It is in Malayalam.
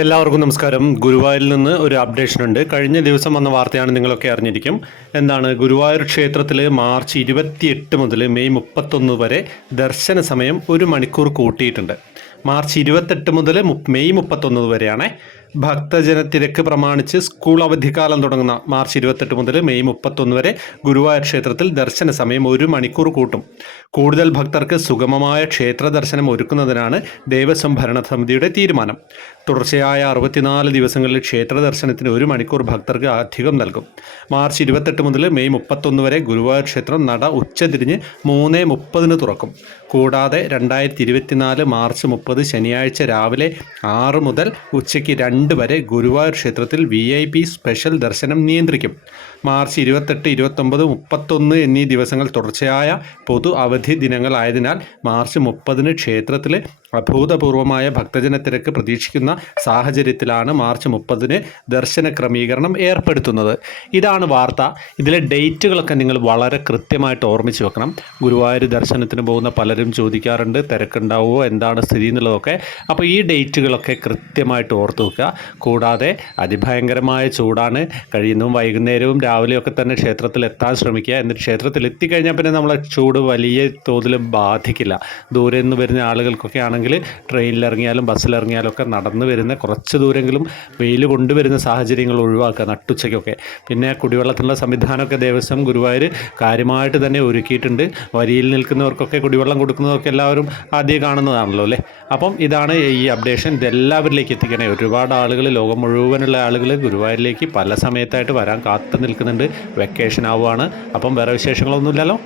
എല്ലാവർക്കും നമസ്കാരം. ഗുരുവായൂരിൽ നിന്ന് ഒരു അപ്ഡേഷൻ ഉണ്ട് കഴിഞ്ഞ ദിവസം വന്ന വാർത്തയാണ് നിങ്ങളൊക്കെ അറിഞ്ഞിരിക്കും. എന്താണ് ഗുരുവായൂർ ക്ഷേത്രത്തിൽ മാർച്ച് ഇരുപത്തിയെട്ട് മുതൽ മെയ് മുപ്പത്തൊന്ന് വരെ ദർശന സമയം ഒരു മണിക്കൂർ കൂട്ടിയിട്ടുണ്ട്. മാർച്ച് ഇരുപത്തെട്ട് മുതൽ മെയ് മുപ്പത്തൊന്ന് വരെയാണ് ഭക്തജന തിരക്ക് പ്രമാണിച്ച് സ്കൂൾ അവധിക്കാലം തുടങ്ങുന്ന മാർച്ച് ഇരുപത്തെട്ട് മുതൽ മെയ് മുപ്പത്തൊന്ന് വരെ ഗുരുവായൂർ ക്ഷേത്രത്തിൽ ദർശന സമയം ഒരു മണിക്കൂർ കൂട്ടും. കൂടുതൽ ഭക്തർക്ക് സുഗമമായ ക്ഷേത്ര ദർശനം ഒരുക്കുന്നതിനാണ് ദേവസ്വം ഭരണ സമിതിയുടെ തീരുമാനം. തുടർച്ചയായ അറുപത്തിനാല് ദിവസങ്ങളിൽ ക്ഷേത്ര ദർശനത്തിന് ഒരു മണിക്കൂർ ഭക്തർക്ക് അധികം നൽകും. മാർച്ച് ഇരുപത്തെട്ട് മുതൽ മെയ് മുപ്പത്തൊന്ന് വരെ ഗുരുവായൂർ ക്ഷേത്രം നട ഉച്ചതിരിഞ്ഞ് മൂന്ന് മുപ്പതിന് തുറക്കും. കൂടാതെ രണ്ടായിരത്തി മാർച്ച് മുപ്പത് ശനിയാഴ്ച രാവിലെ ആറ് മുതൽ ഉച്ചയ്ക്ക് രണ്ട് വരെ ഗുരുവായൂർ ക്ഷേത്രത്തിൽ വി ഐ പി സ്പെഷ്യൽ ദർശനം നിയന്ത്രിക്കും. മാർച്ച് ഇരുപത്തെട്ട് ഇരുപത്തൊമ്പത് മുപ്പത്തൊന്ന് എന്നീ ദിവസങ്ങൾ തുടർച്ചയായ പൊതു അവധി ദിനങ്ങളായതിനാൽ മാർച്ച് മുപ്പതിന് ക്ഷേത്രത്തിലെ അഭൂതപൂർവമായ ഭക്തജന തിരക്ക് പ്രതീക്ഷിക്കുന്ന സാഹചര്യത്തിലാണ് മാർച്ച് മുപ്പതിന് ദർശന ക്രമീകരണം ഏർപ്പെടുത്തുന്നത്. ഇതാണ് വാർത്ത. ഇതിലെ ഡേറ്റുകളൊക്കെ നിങ്ങൾ വളരെ കൃത്യമായിട്ട് ഓർമ്മിച്ച് വെക്കണം. ഗുരുവായൂർ ദർശനത്തിന് പോകുന്ന പലരും ചോദിക്കാറുണ്ട് തിരക്കുണ്ടാവുമോ എന്താണ് സ്ഥിതി എന്നുള്ളതൊക്കെ. അപ്പോൾ ഈ ഡേറ്റുകളൊക്കെ കൃത്യമായിട്ട് ഓർത്ത് വെക്കുക. കൂടാതെ അതിഭയങ്കരമായ ചൂടാണ്. കഴിയുന്നതും വൈകുന്നേരവും രാവിലെയൊക്കെ തന്നെ ക്ഷേത്രത്തിൽ എത്താൻ ശ്രമിക്കുക. എന്നിട്ട് ക്ഷേത്രത്തിൽ എത്തിക്കഴിഞ്ഞാൽ പിന്നെ നമ്മളെ ചൂട് വലിയ തോതിൽ ബാധിക്കില്ല. ദൂരെ നിന്ന് വരുന്ന ആളുകൾക്കൊക്കെ ആണെങ്കിൽ ട്രെയിനിലിറങ്ങിയാലും ബസ്സിലിറങ്ങിയാലും ഒക്കെ നടന്നു വരുന്ന കുറച്ച് ദൂരെങ്കിലും വെയിൽ കൊണ്ടുവരുന്ന സാഹചര്യങ്ങൾ ഒഴിവാക്കുക നട്ടുച്ചയ്ക്കൊക്കെ. പിന്നെ കുടിവെള്ളത്തിനുള്ള സംവിധാനമൊക്കെ ദേവസ്വം ഗുരുവായൂർ കാര്യമായിട്ട് തന്നെ ഒരുക്കിയിട്ടുണ്ട്. വരിയിൽ നിൽക്കുന്നവർക്കൊക്കെ കുടിവെള്ളം കൊടുക്കുന്നതൊക്കെ എല്ലാവരും ആദ്യം കാണുന്നതാണല്ലോ അല്ലേ? അപ്പം ഇതാണ് ഈ അപ്ഡേഷൻ. ഇതെല്ലാവരിലേക്ക് എത്തിക്കണേ. ഒരുപാട് ആളുകൾ ലോകം മുഴുവനുള്ള ആളുകൾ ഗുരുവായൂരിലേക്ക് പല സമയത്തായിട്ട് വരാൻ കാത്തു നിൽക്കുന്നുണ്ട്. വെക്കേഷൻ ആവുകയാണ് അപ്പം വേറെ വിശേഷങ്ങളൊന്നുമില്ലല്ലോ?